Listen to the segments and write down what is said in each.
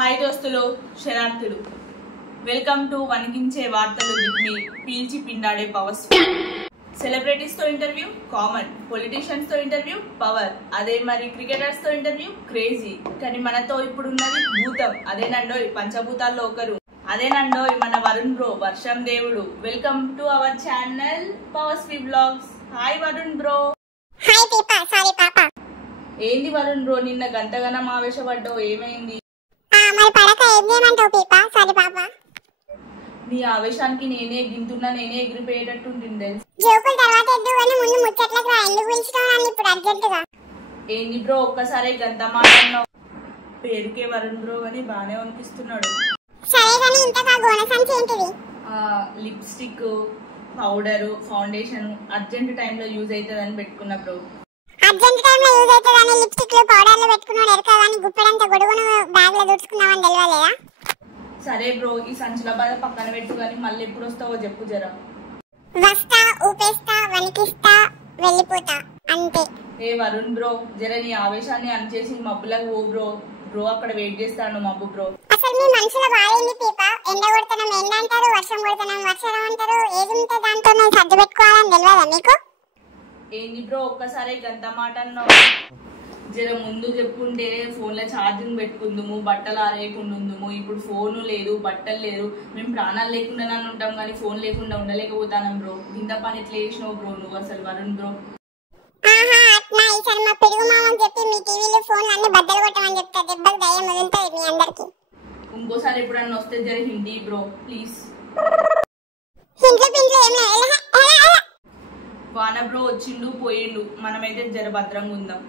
Hi దోస్తులు, శరణార్థులు. Welcome to వణికించే వార్తలు with me పీల్చి పిండాడే పవర్స్. సెలబ్రిటీస్ తో ఇంటర్వ్యూ కామన్, పొలిటీషియన్స్ తో ఇంటర్వ్యూ పవర్, అదే మరి క్రికెటర్స్ తో ఇంటర్వ్యూ క్రేజీ. కానీ మనతో ఇప్పుడు ఉన్నది భూతం. అదేనండోయ్ పంచభూతాల్లో ఒకరు. అదేనండోయ్ మన వరుణ్ బ్రో, వర్షం దేవుడు. Welcome to our channel powers V vlogs. Hi Varun bro. Hi Deepa, sorry పాపా. ఏంది వరుణ్ బ్రో, నిన్న గంటగనం ఆవేశపడ్డావు, ఏమైంది? మరి పడక ఏం చేయమంటావు పీపా, సారీ పాపా. నీ ఆవేశానికి నేనే గింతున్నా, నేనే ఎగిరిపోయేటట్టుంటుంది. జోకుల తర్వాత ఎద్దు కానీ ముందు ముచ్చట్లకు రా. ఎందుకు పిలిచినావు నన్ను ఇప్పుడు అర్జెంటుగా? ఏంది బ్రో ఒక్కసారి గంత మాట అన్నావు? పేరుకే వరుణ్ బ్రో అని బానే అనిపిస్తున్నాడు. సరే కానీ ఇంతకా గోన సంచి ఏంటిది? లిప్స్టిక్, పౌడర్, ఫౌండేషన్ అర్జెంట్ టైంలో యూజ్ అవుతుందని పెట్టుకున్నా బ్రో. అర్జెంట్ టైంలో యూజ్ అవుతుందని లిప్స్టిక్ లో పౌడర్లు పెట్టుకున్నాడు ఎరక కానీ గుప్పెడంత గొడుగును బ్యాగ్ లో దూచుకున్నావని తెలియలేదా? సరే బ్రో, ఈ సంచుల బాధ పక్కన పెట్టు కానీ మళ్ళీ ఎప్పుడు వస్తావో చెప్పు జరా. వస్తా, ఊపేస్తా, వణికిస్తా, వెళ్ళిపోతా అంతే. ఏ వరుణ్ బ్రో, జర నీ ఆవేశాన్ని అనిచేసి మబ్బులకు ఓ బ్రో. బ్రో అక్కడ వెయిట్ చేస్తాను మబ్బు బ్రో. అసలు మీ మనుషుల బాధ ఏంది పీపా? ఎండ కొడుతున్నాం ఎండ అంటారు, వర్షం కొడుతున్నాం వర్షం అంటారు. ఏది ఉంటే దాంతో నేను సర్దు పెట్టుకోవాలని తెలియదా మీకు? ఏంది బ్రో ఒక్కసారి గంత మాట అన్నావు? జర ముందు చెప్పుంటే ఫోన్లో ఛార్జింగ్ పెట్టుకుందాము, బట్టలు ఆరేయకుందుము. ఇప్పుడు ఫోను లేదు, బట్టలు లేదు. మేము ప్రాణాలు లేకుండా ఉంటాం కానీ ఫోన్ లేకుండా ఉండలేకపోతాను బ్రో. ఇంత పని ఎట్లా చేసినావు బ్రో నువ్వు అసలు వరుణ్ బ్రో? ఈసారి మా పెరుగు మామకు చెప్పి మీ టీవీలో ఫోన్లు అన్ని బద్దలు కొట్టమని చెప్తా. దెబ్బకు దయ్యం వదులుతుంది మీ అందరికి. ఇంకోసారి ఎప్పుడన్నా వస్తే జర హిందీ బ్రో ప్లీజ్. వాన బ్రో వచ్చిండు పోయిండు, మనమైతే జర భద్రంగా ఉందాం.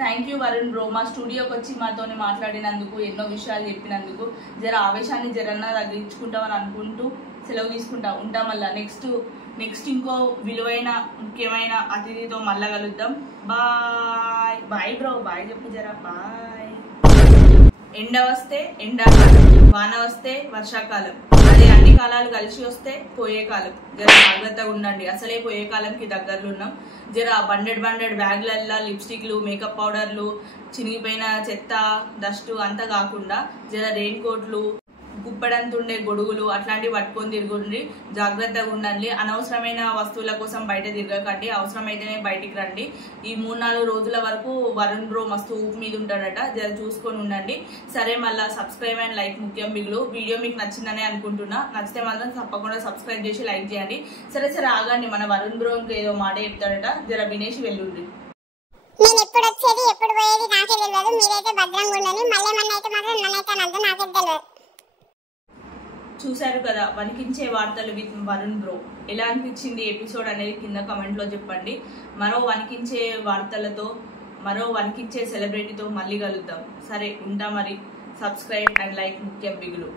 థ్యాంక్ యూ వరుణ్ బ్రో, మా స్టూడియోకి వచ్చి మాతోని మాట్లాడినందుకు, ఎన్నో విషయాలు చెప్పినందుకు. జర ఆవేశాన్ని జరన్నా తగ్గించుకుంటామని అనుకుంటూ సెలవు తీసుకుంటా ఉంటా. మళ్ళా నెక్స్ట్ ఇంకో విలువైన ముఖ్యమైన అతిథితో మళ్ళా కలుద్దాం. బాయ్ బాయ్ బ్రో, బాయ్ చెప్పు జరా బాయ్. ఎండ వస్తే ఎండాకాలం, వాన వస్తే వర్షాకాలం, అదే అన్ని కాలాలు కలిసి వస్తే పోయే కాలం. జర జాగ్రత్తగా ఉండండి, అసలే పోయే కాలంకి దగ్గరలో ఉన్నాం. జర బండెడ్ బ్యాగ్లల్లో లిప్స్టిక్లు, మేకప్ పౌడర్లు, చినిగిపోయిన చెత్త డస్ట్ అంతా కాకుండా జర రెయిన్ కోట్లు, గుప్పడంతుండే గొడుగులు అట్లాంటివి పట్టుకొని తిరుగుండి. జాగ్రత్తగా ఉండండి. అనవసరమైన వస్తువుల కోసం బయట తిరగకండి. అవసరమైతేనే బయటికి రండి. ఈ 3-4 రోజుల వరకు వరుణ్ బ్రో మస్తు ఊపు మీద ఉంటాడట, జర చూసుకొని ఉండండి. సరే, మళ్ళీ సబ్స్క్రైబ్ అండ్ లైక్ ముఖ్యం మిగులు. వీడియో మీకు నచ్చిందని అనుకుంటున్నా. నచ్చితే మాత్రం తప్పకుండా సబ్స్క్రైబ్ చేసి లైక్ చేయండి. సరే ఆగండి, మన వరుణ్ బ్రో ఏదో మాట చెప్తాడట, జర వినేసి వెళ్ళండి. నేను ఎప్పుడు వచ్చేది ఎప్పుడు పోయేది నాకే తెలియదు. మీరైతే భద్రంగా ఉండండి. మళ్ళీ అయితే మాత్రం నన్నైతే నాకే తెలియదు. చూశారు కదా వణికించే వార్తలు విత్ వరుణ్ బ్రో. ఎలా అనిపించింది ఎపిసోడ్ అనేది కింద కమెంట్లో చెప్పండి. మరో వణికించే వార్తలతో, మరో వణికించే సెలబ్రిటీతో మళ్ళీ కలుద్దాం. సరే ఉంటా మరి. సబ్స్క్రైబ్ అండ్ లైక్ ముఖ్యం బిగులు.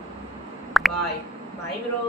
Bye bye bro.